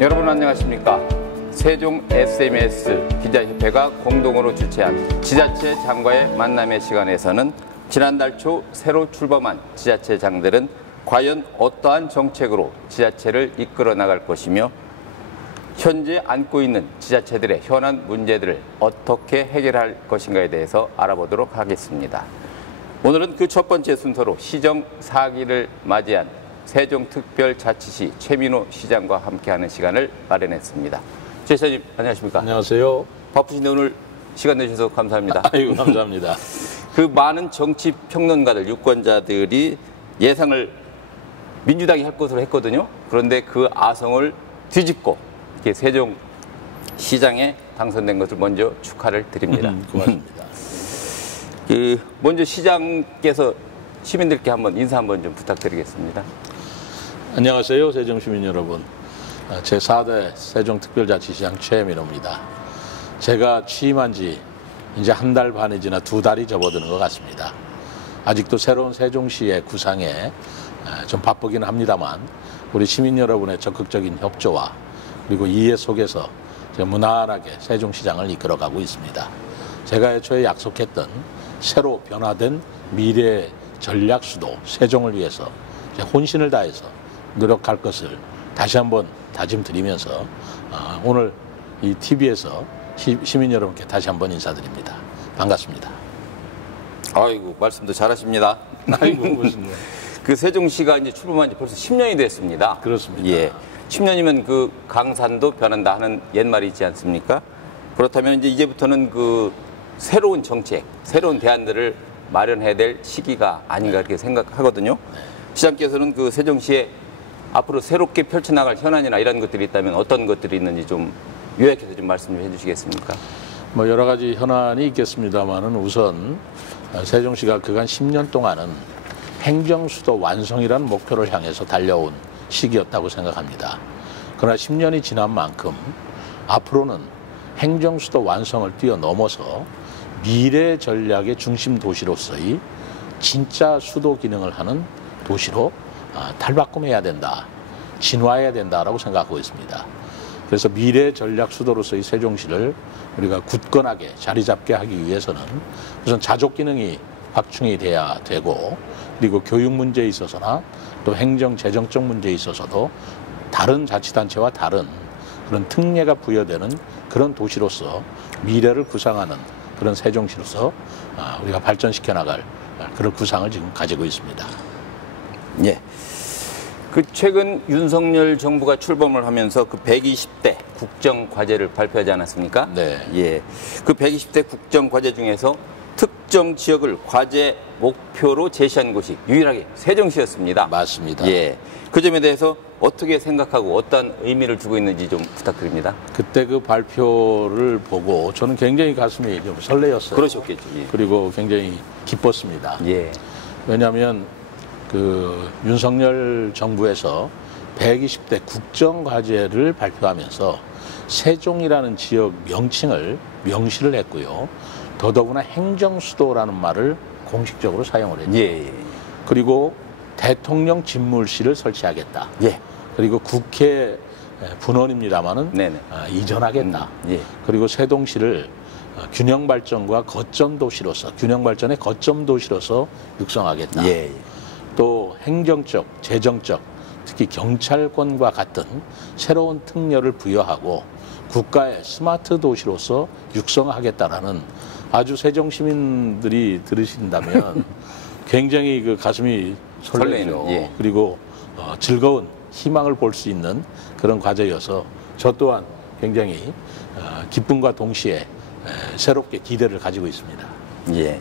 여러분 안녕하십니까? 세종 SMS 기자협회가 공동으로 주최한 지자체 장과의 만남의 시간에서는 지난달 초 새로 출범한 지자체장들은 과연 어떠한 정책으로 지자체를 이끌어 나갈 것이며 현재 안고 있는 지자체들의 현안 문제들을 어떻게 해결할 것인가에 대해서 알아보도록 하겠습니다. 오늘은 그 첫 번째 순서로 시정 4기를 맞이한 세종특별자치시 최민호 시장과 함께하는 시간을 마련했습니다. 최 시장님 안녕하십니까? 안녕하세요. 바쁘신데 오늘 시간 내주셔서 감사합니다. 아이고 감사합니다. 그 많은 정치 평론가들, 유권자들이 예상을 민주당이 할 것으로 했거든요. 그런데 그 아성을 뒤집고 이렇게 세종시장에 당선된 것을 먼저 축하를 드립니다. 고맙습니다. 먼저 시장께서 시민들께 한번 인사 한번 좀 부탁드리겠습니다. 안녕하세요, 세종시민 여러분. 제4대 세종특별자치시장 최민호입니다. 제가 취임한 지 이제 한 달 반이 지나 2달이 접어드는 것 같습니다. 아직도 새로운 세종시의 구상에 좀 바쁘긴 합니다만 우리 시민 여러분의 적극적인 협조와 그리고 이해 속에서 무난하게 세종시장을 이끌어가고 있습니다. 제가 애초에 약속했던 새로 변화된 미래 전략 수도 세종을 위해서 혼신을 다해서 노력할 것을 다시 한번 다짐드리면서 오늘 이 TV에서 시민 여러분께 다시 한번 인사드립니다. 반갑습니다. 아이고 말씀도 잘하십니다. 아이고 무슨 그 세종시가 이제 출범한 지 벌써 10년이 됐습니다. 그렇습니다. 예. 10년이면 그 강산도 변한다 하는 옛말이 있지 않습니까? 그렇다면 이제부터는 그 새로운 정책, 새로운 대안들을 마련해야 될 시기가 아닌가 이렇게 생각하거든요. 시장께서는 그 세종시에 앞으로 새롭게 펼쳐나갈 현안이나 이런 것들이 있다면 어떤 것들이 있는지 좀 요약해서 좀 말씀 좀 해주시겠습니까? 뭐 여러 가지 현안이 있겠습니다만은 우선 세종시가 그간 10년 동안은 행정수도 완성이라는 목표를 향해서 달려온 시기였다고 생각합니다. 그러나 10년이 지난 만큼 앞으로는 행정수도 완성을 뛰어넘어서 미래 전략의 중심 도시로서의 진짜 수도 기능을 하는 도시로 탈바꿈해야 된다, 진화해야 된다라고 생각하고 있습니다. 그래서 미래 전략 수도로서의 세종시를 우리가 굳건하게 자리 잡게 하기 위해서는 우선 자족 기능이 확충이 돼야 되고 그리고 교육 문제에 있어서나 또 행정 재정적 문제에 있어서도 다른 자치단체와 다른 그런 특례가 부여되는 그런 도시로서 미래를 구상하는 그런 세종시로서 우리가 발전시켜 나갈 그런 구상을 지금 가지고 있습니다. 예. 그 최근 윤석열 정부가 출범을 하면서 그 120대 국정과제를 발표하지 않았습니까? 네. 예. 그 120대 국정과제 중에서 특정 지역을 과제 목표로 제시한 곳이 유일하게 세종시였습니다. 맞습니다. 예. 그 점에 대해서 어떻게 생각하고 어떤 의미를 주고 있는지 좀 부탁드립니다. 그때 그 발표를 보고 저는 굉장히 가슴이 좀 설레었어요. 그러셨겠죠. 예. 그리고 굉장히 기뻤습니다. 예. 왜냐하면 그 윤석열 정부에서 120대 국정과제를 발표하면서 세종이라는 지역 명시를 했고요. 더더구나 행정수도라는 말을 공식적으로 사용을 했죠. 예. 그리고 대통령 집무실을 설치하겠다. 예. 그리고 국회 분원입니다마는 이전하겠다. 예. 그리고 세종시를 균형발전과 거점도시로서 균형발전의 거점도시로서 육성하겠다. 예. 또 행정적, 재정적, 특히 경찰권과 같은 새로운 특례를 부여하고 국가의 스마트 도시로서 육성하겠다라는 아주 세종 시민들이 들으신다면 굉장히 그 가슴이 설레죠. 예. 그리고 즐거운 희망을 볼 수 있는 그런 과제여서 저 또한 굉장히 기쁨과 동시에 새롭게 기대를 가지고 있습니다. 예.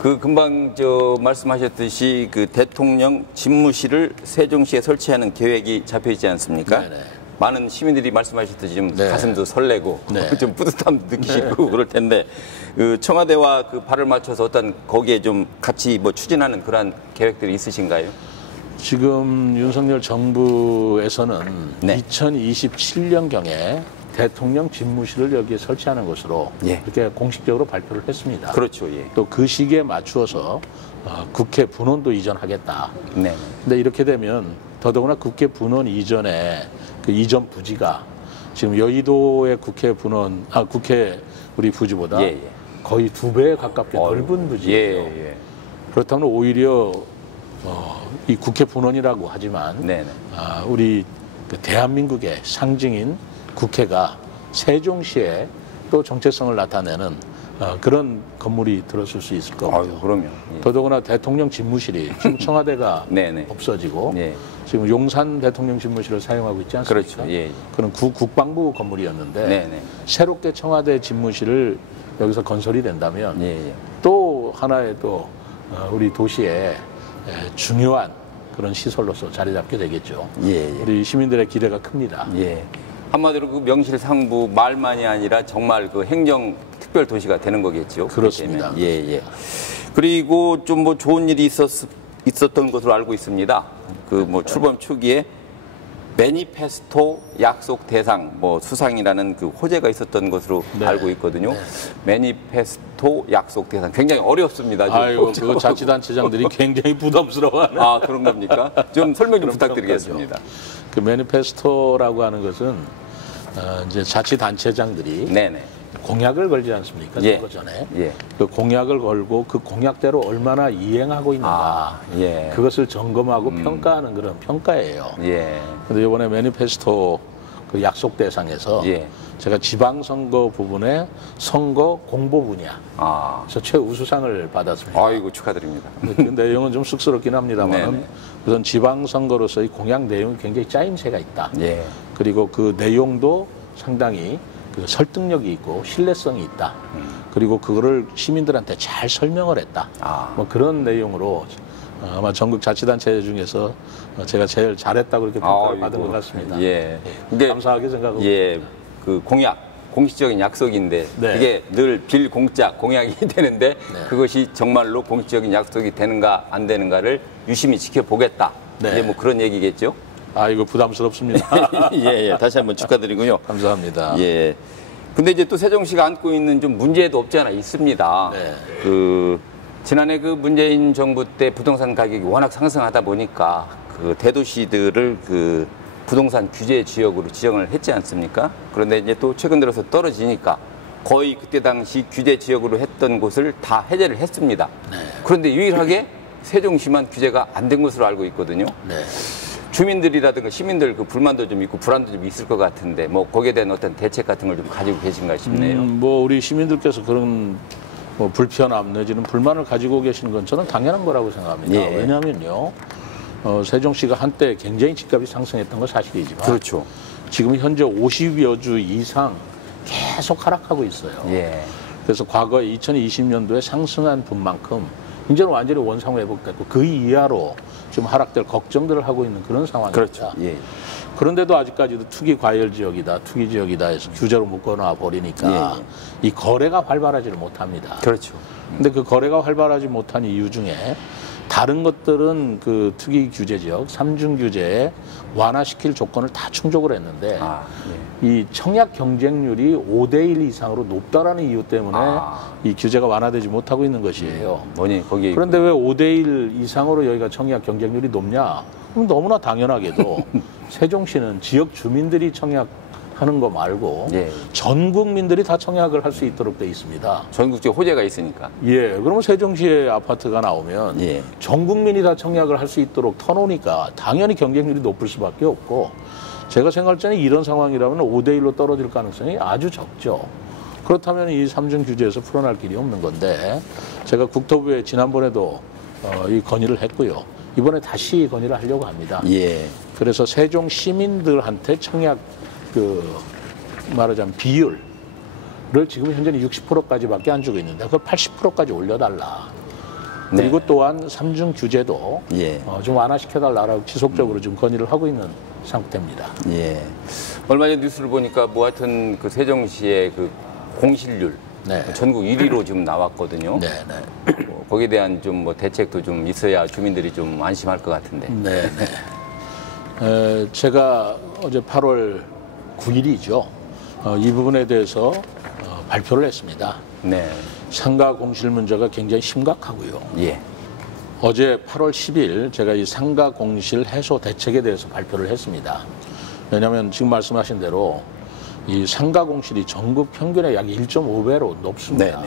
그 금방 말씀하셨듯이 그 대통령 집무실을 세종시에 설치하는 계획이 잡혀 있지 않습니까? 네네. 많은 시민들이 말씀하셨듯이 좀 네. 가슴도 설레고 네. 좀 뿌듯함도 느끼시고 그럴 텐데 그 청와대와 그 발을 맞춰서 어떤 거기에 좀 같이 뭐 추진하는 그러한 계획들이 있으신가요? 지금 윤석열 정부에서는 네. 2027년경에 대통령 집무실을 여기에 설치하는 것으로 예. 이렇게 공식적으로 발표를 했습니다. 그렇죠. 예. 또 그 시기에 맞추어서 국회 분원도 이전하겠다. 네. 근데 이렇게 되면 더더구나 국회 분원 이전에 그 이전 부지가 지금 여의도의 국회 분원, 국회 우리 부지보다 예, 예. 거의 2배에 가깝게 넓은 부지예요. 예, 예. 그렇다면 오히려 이 국회 분원이라고 하지만 네네. 우리 그 대한민국의 상징인 국회가 세종시에 또 정체성을 나타내는 그런 건물이 들어설 수 있을 것 같아요. 그럼요. 예. 더더구나 대통령 집무실이 지금 청와대가 네네. 없어지고 예. 지금 용산 대통령 집무실을 사용하고 있지 않습니까? 그렇죠. 예. 그런 국방부 건물이었는데 네네. 새롭게 청와대 집무실을 여기서 건설이 된다면 예, 예. 또 하나의 또 우리 도시의 중요한 그런 시설로서 자리 잡게 되겠죠. 예, 예. 우리 시민들의 기대가 큽니다. 예. 한마디로 그 명실상부 말만이 아니라 정말 그 행정 특별 도시가 되는 거겠죠. 그렇습니다. 예, 예. 그리고 좀 뭐 좋은 일이 있었던 것으로 알고 있습니다. 그 뭐 출범 초기에 매니페스토 약속 대상 뭐 수상이라는 그 호재가 있었던 것으로 네. 알고 있거든요. 네. 매니페스토 약속 대상 굉장히 어렵습니다. 아이고, 그 자치단체장들이 굉장히 부담스러워하는. 그런 겁니까? 좀 설명 좀 부탁드리겠습니다. 그 매니페스토라고 하는 것은 이제 자치단체장들이 네네. 공약을 걸지 않습니까? 예. 선거 전에. 예. 그 공약을 걸고 그 공약대로 얼마나 이행하고 있는가. 예. 그것을 점검하고 평가하는 그런 평가예요. 예. 근데 이번에 매니페스토 그 약속 대상에서 예. 제가 지방선거 부분의 선거 공보 분야. 그래서 최우수상을 받았습니다. 아이고 축하드립니다. 그 내용은 좀 쑥스럽긴 합니다만 네네. 우선 지방선거로서의 공약 내용이 굉장히 짜임새가 있다. 예. 그리고 그 내용도 상당히 그 설득력이 있고 신뢰성이 있다. 그리고 그거를 시민들한테 잘 설명을 했다. 뭐 그런 내용으로 아마 전국 자치단체 중에서 제가 제일 잘했다고 이렇게 평가를 받은 것 같습니다. 예. 네. 감사하게 생각하고 예. 그 공식적인 약속인데 네. 이게 늘 빌공짜 공약이 되는데 네. 그것이 정말로 공식적인 약속이 되는가 안 되는가를 유심히 지켜보겠다. 네. 이제 뭐 그런 얘기겠죠? 이거 부담스럽습니다. 예, 예. 다시 한번 축하드리고요. 감사합니다. 예. 근데 이제 또 세종시가 안고 있는 좀 문제도 없지 않아 있습니다. 네. 그 지난해 그 문재인 정부 때 부동산 가격이 워낙 상승하다 보니까 그 대도시들을 그 부동산 규제 지역으로 지정을 했지 않습니까? 그런데 이제 또 최근 들어서 떨어지니까 거의 그때 당시 규제 지역으로 했던 곳을 다 해제를 했습니다. 네. 그런데 유일하게 세종시만 규제가 안 된 것으로 알고 있거든요. 네. 주민들이라든가 시민들 그 불만도 좀 있고 불안도 좀 있을 것 같은데 뭐 거기에 대한 어떤 대책 같은 걸 좀 가지고 계신가 싶네요. 뭐 우리 시민들께서 그런 뭐 불편함 내지는 불만을 가지고 계시는 건 저는 당연한 거라고 생각합니다. 예. 왜냐하면요, 세종시가 한때 굉장히 집값이 상승했던 건 사실이지만 그렇죠. 지금 현재 50여 주 이상 계속 하락하고 있어요. 예. 그래서 과거 2020년도에 상승한 분만큼 이제는 완전히 원상 회복됐고 그 이하로 좀 하락될 걱정들을 하고 있는 그런 상황입니다. 그렇죠. 예. 그런데도 아직까지도 투기 과열 지역이다, 투기 지역이다 해서 규제로 묶어놔 버리니까 이 거래가 활발하지를 못합니다. 그렇죠. 근데 그 거래가 활발하지 못한 이유 중에 다른 것들은 그 투기 규제 지역, 삼중 규제에 완화시킬 조건을 다 충족을 했는데 이 청약 경쟁률이 5대1 이상으로 높다라는 이유 때문에 이 규제가 완화되지 못하고 있는 것이에요. 뭐니 거기 그런데 왜 5대1 이상으로 여기가 청약 경쟁률이 높냐? 그럼 너무나 당연하게도 세종시는 지역 주민들이 청약하는 거 말고 전 국민들이 다 청약을 할 수 있도록 돼 있습니다. 전국적 호재가 있으니까. 예, 그러면 세종시에 아파트가 나오면 전 국민이 다 청약을 할 수 있도록 터놓으니까 당연히 경쟁률이 높을 수밖에 없고 제가 생각할 때는 이런 상황이라면 5대1로 떨어질 가능성이 아주 적죠. 그렇다면 이 삼중 규제에서 풀어날 길이 없는 건데 제가 국토부에 지난번에도 이 건의를 했고요. 이번에 다시 건의를 하려고 합니다. 그래서 세종 시민들한테 청약 말하자면 비율을 지금 현재는 60%까지밖에 안 주고 있는데 그걸 80%까지 올려달라. 그리고 또한 삼중 규제도 좀 완화시켜달라고 지속적으로 좀 건의를 하고 있는 상태입니다. 얼마 전 뉴스를 보니까 뭐 하여튼 그 세종시의 그 공실률 전국 1위로 지금 나왔거든요. 거기에 대한 좀 뭐 대책도 좀 있어야 주민들이 좀 안심할 것 같은데. 제가 어제 8월 9일이죠. 이 부분에 대해서 발표를 했습니다. 상가 공실 문제가 굉장히 심각하고요. 어제 8월 10일 제가 이 상가 공실 해소 대책에 대해서 발표를 했습니다. 왜냐하면 지금 말씀하신 대로 이 상가 공실이 전국 평균의 약 1.5배로 높습니다.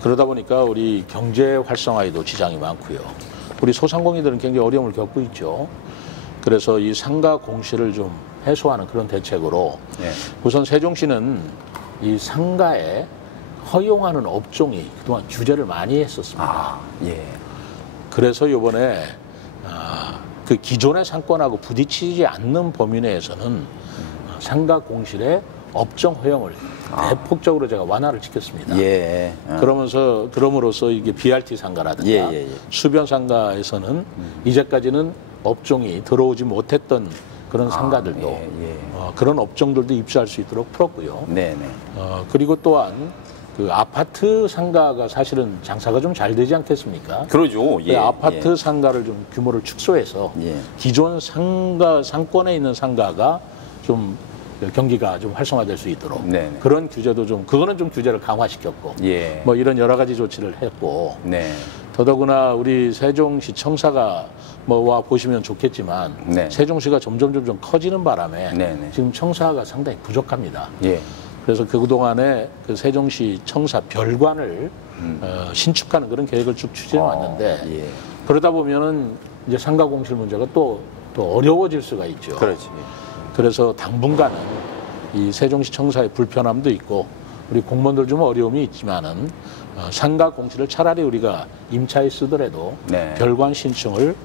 그러다 보니까 우리 경제 활성화에도 지장이 많고요. 우리 소상공인들은 굉장히 어려움을 겪고 있죠. 그래서 이 상가 공실을 좀 해소하는 그런 대책으로 우선 세종시는 이 상가에 허용하는 업종이 그동안 규제를 많이 했었습니다. 그래서 이번에 그 기존의 상권하고 부딪히지 않는 범위 내에서는 상가 공실의 업종 허용을 대폭적으로 제가 완화를 시켰습니다. 그럼으로써 이게 BRT 상가라든가 수변 상가에서는 이제까지는 업종이 들어오지 못했던 그런 상가들도 그런 업종들도 입주할 수 있도록 풀었고요. 그리고 또한 그 아파트 상가가 사실은 장사가 좀 잘 되지 않겠습니까? 그러죠. 아파트 상가를 좀 규모를 축소해서 기존 상권에 있는 상가가 좀 경기가 좀 활성화될 수 있도록 그런 규제도 그거는 좀 규제를 강화시켰고 뭐 이런 여러 가지 조치를 했고 더더구나 우리 세종시 청사가 와 보시면 좋겠지만 세종시가 점점 커지는 바람에 지금 청사가 상당히 부족합니다. 그래서 그동안에 그 세종시 청사 별관을 신축하는 그런 계획을 쭉 추진해 왔는데 그러다 보면은 이제 상가 공실 문제가 또 어려워질 수가 있죠. 그래서 당분간은 이 세종시 청사의 불편함도 있고 우리 공무원들 좀 어려움이 있지만은 상가 공실을 차라리 우리가 임차에 쓰더라도 별관 신청을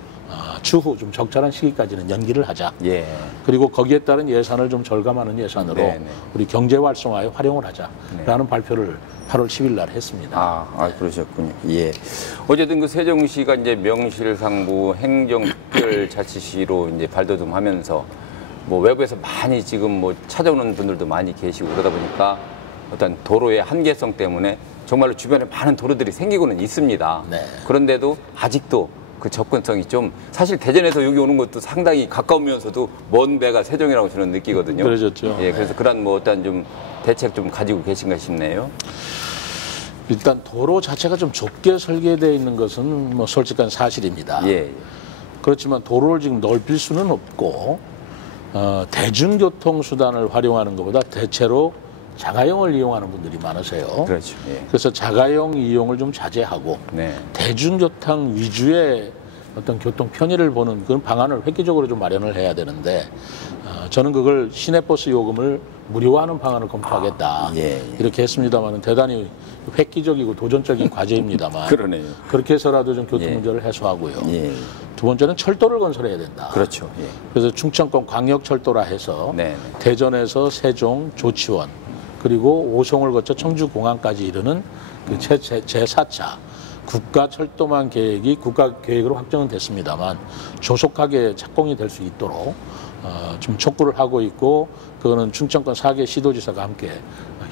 추후 좀 적절한 시기까지는 연기를 하자. 그리고 거기에 따른 예산을 좀 절감하는 예산으로 우리 경제 활성화에 활용을 하자라는 발표를 8월 10일 날 했습니다. 그러셨군요. 어쨌든 그 세종시가 이제 명실상부 행정특별자치시로 이제 발돋움하면서 뭐 외부에서 많이 지금 뭐 찾아오는 분들도 많이 계시고 그러다 보니까 어떤 도로의 한계성 때문에 정말로 주변에 많은 도로들이 생기고는 있습니다. 그런데도 아직도 그 접근성이 좀 사실 대전에서 여기 오는 것도 상당히 가까우면서도 먼 배가 세종이라고 저는 느끼거든요. 그러셨죠. 그래서 그런 뭐 어떤 좀 대책 좀 가지고 계신가 싶네요. 일단 도로 자체가 좀 좁게 설계되어 있는 것은 뭐 솔직한 사실입니다. 그렇지만 도로를 지금 넓힐 수는 없고 대중교통 수단을 활용하는 것보다 대체로 자가용을 이용하는 분들이 많으세요. 그래서 자가용 이용을 좀 자제하고 대중교통 위주의 어떤 교통 편의를 보는 그런 방안을 획기적으로 좀 마련을 해야 되는데 저는 그걸 시내버스 요금을 무료화하는 방안을 검토하겠다. 이렇게 했습니다만 대단히 획기적이고 도전적인 과제입니다만 그렇게 해서라도 좀 교통 문제를 해소하고요. 두 번째는 철도를 건설해야 된다. 그래서 충청권 광역철도라 해서 대전에서 세종, 조치원 그리고 오송을 거쳐 청주공항까지 이르는 그 제4차 국가철도망 계획이 국가계획으로 확정은 됐습니다만 조속하게 착공이 될 수 있도록 좀 촉구를 하고 있고 그거는 충청권 4개 시도지사가 함께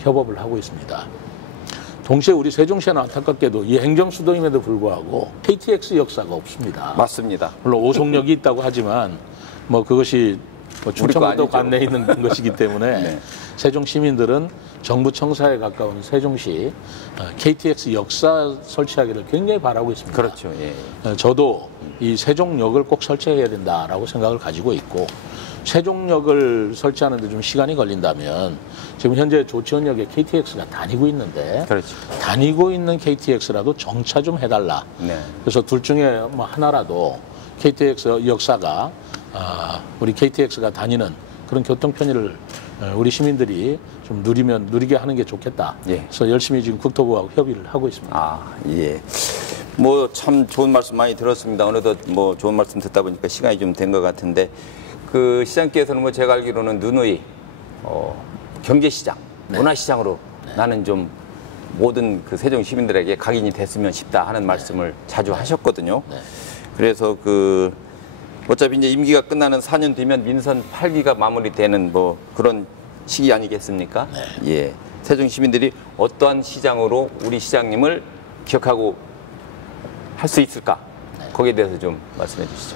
협업을 하고 있습니다. 동시에 우리 세종시는 안타깝게도 이 행정수도임에도 불구하고 KTX 역사가 없습니다. 물론 오송역이 있다고 하지만 뭐 그것이 충청북도 관내에 있는 것이기 때문에 세종 시민들은 정부 청사에 가까운 세종시 KTX 역사 설치하기를 굉장히 바라고 있습니다. 저도 이 세종역을 꼭 설치해야 된다라고 생각을 가지고 있고 세종역을 설치하는 데 좀 시간이 걸린다면 지금 현재 조치원역에 KTX가 다니고 있는데 다니고 있는 KTX라도 정차 좀 해달라. 그래서 둘 중에 뭐 하나라도 KTX 역사가 우리 KTX가 다니는 그런 교통 편의를 우리 시민들이 좀 누리게 하는 게 좋겠다. 그래서 열심히 지금 국토부하고 협의를 하고 있습니다. 뭐 참 좋은 말씀 많이 들었습니다. 어느덧 뭐 좋은 말씀 듣다 보니까 시간이 좀 된 것 같은데 그 시장께서는 뭐 제가 알기로는 누누이 경제시장, 문화시장으로 나는 좀 모든 그 세종 시민들에게 각인이 됐으면 싶다 하는 말씀을 자주 하셨거든요. 그래서 그 어차피 이제 임기가 끝나는 4년 뒤면 민선 8기가 마무리되는 뭐 그런 시기 아니겠습니까? 세종 시민들이 어떠한 시장으로 우리 시장님을 기억하고 할 수 있을까? 거기에 대해서 좀 말씀해 주시죠.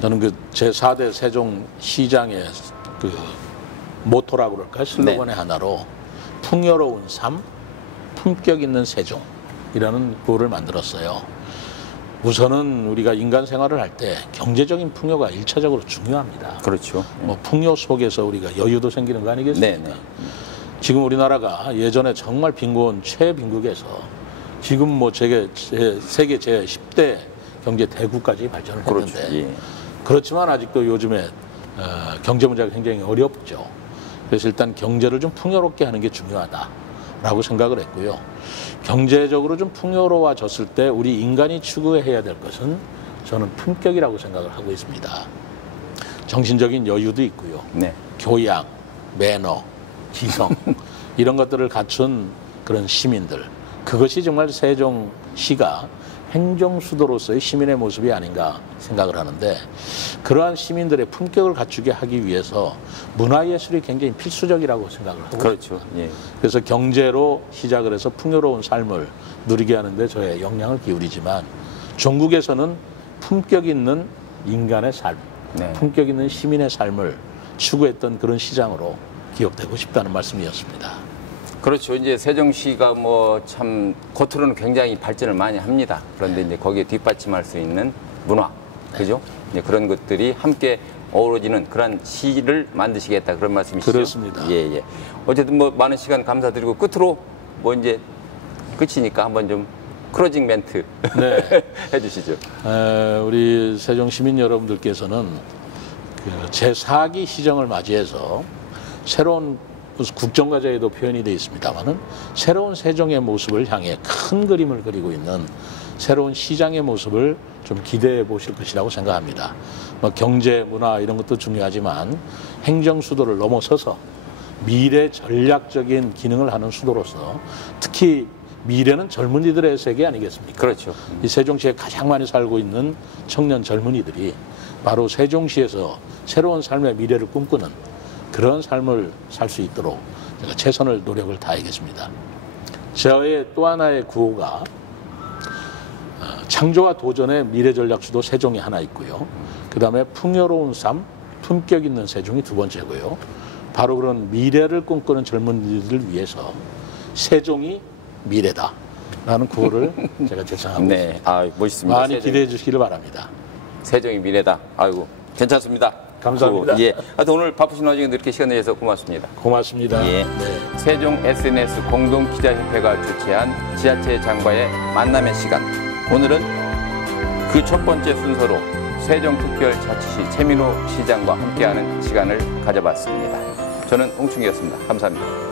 저는 그 제4대 세종시장의 그 모토라고 그럴까요? 슬로건의 하나로 풍요로운 삶, 품격 있는 세종이라는 구호를 만들었어요. 우선은 우리가 인간 생활을 할 때 경제적인 풍요가 일차적으로 중요합니다. 그렇죠. 뭐 풍요 속에서 우리가 여유도 생기는 거 아니겠습니까? 네, 네. 지금 우리나라가 예전에 정말 빈곤 최빈국에서 지금 뭐 세계 제10대 경제 대국까지 발전을 했는데 그렇죠. 예. 그렇지만 아직도 요즘에 경제 문제가 굉장히 어렵죠. 그래서 일단 경제를 좀 풍요롭게 하는 게 중요하다라고 생각을 했고요. 경제적으로 좀 풍요로워졌을 때 우리 인간이 추구해야 될 것은 저는 품격이라고 생각을 하고 있습니다. 정신적인 여유도 있고요. 네. 교양, 매너, 지성 이런 것들을 갖춘 그런 시민들, 그것이 정말 세종시가 행정수도로서의 시민의 모습이 아닌가 생각을 하는데, 그러한 시민들의 품격을 갖추게 하기 위해서 문화예술이 굉장히 필수적이라고 생각을 하고 그렇죠. 있습니다. 예. 그래서 경제로 시작을 해서 풍요로운 삶을 누리게 하는데 저의 역량을 기울이지만, 종국에서는 품격 있는 인간의 삶, 네. 품격 있는 시민의 삶을 추구했던 그런 시장으로 기억되고 싶다는 말씀이었습니다. 그렇죠. 이제 세종시가 뭐 참 겉으로는 굉장히 발전을 많이 합니다. 그런데 이제 거기에 뒷받침할 수 있는 문화, 그죠? 이제 그런 것들이 함께 어우러지는 그런 시를 만드시겠다, 그런 말씀이시죠? 그렇습니다. 예, 예. 어쨌든 뭐 많은 시간 감사드리고 끝으로 뭐 이제 끝이니까 한번 좀 클로징 멘트 네. 해주시죠. 우리 세종 시민 여러분들께서는 그 제4기 시정을 맞이해서 새로운 국정과제에도 표현이 되어 있습니다만은 새로운 세종의 모습을 향해 큰 그림을 그리고 있는 새로운 시장의 모습을 좀 기대해 보실 것이라고 생각합니다. 뭐 경제, 문화 이런 것도 중요하지만 행정 수도를 넘어서서 미래 전략적인 기능을 하는 수도로서, 특히 미래는 젊은이들의 세계 아니겠습니까? 그렇죠. 이 세종시에 가장 많이 살고 있는 청년 젊은이들이 바로 세종시에서 새로운 삶의 미래를 꿈꾸는 그런 삶을 살 수 있도록 제가 최선을 노력을 다하겠습니다. 저의 또 하나의 구호가 창조와 도전의 미래 전략 수도 세종이 하나 있고요. 그 다음에 풍요로운 삶, 품격 있는 세종이 두 번째고요. 바로 그런 미래를 꿈꾸는 젊은이들을 위해서 세종이 미래다라는 구호를 제가 제창하고 네, 있습니다. 아, 멋있습니다. 많이 기대해 주시기를 바랍니다. 세종이 미래다. 아이고, 괜찮습니다. 감사합니다. 예. 하여튼 오늘 바쁘신 와중에 이렇게 시간 내셔서 고맙습니다. 고맙습니다. 예. 네. 세종 SNS 공동기자협회가 주최한 지자체 장과의 만남의 시간. 오늘은 그 첫 번째 순서로 세종특별자치시 최민호 시장과 함께하는 시간을 가져봤습니다. 저는 홍충기였습니다. 감사합니다.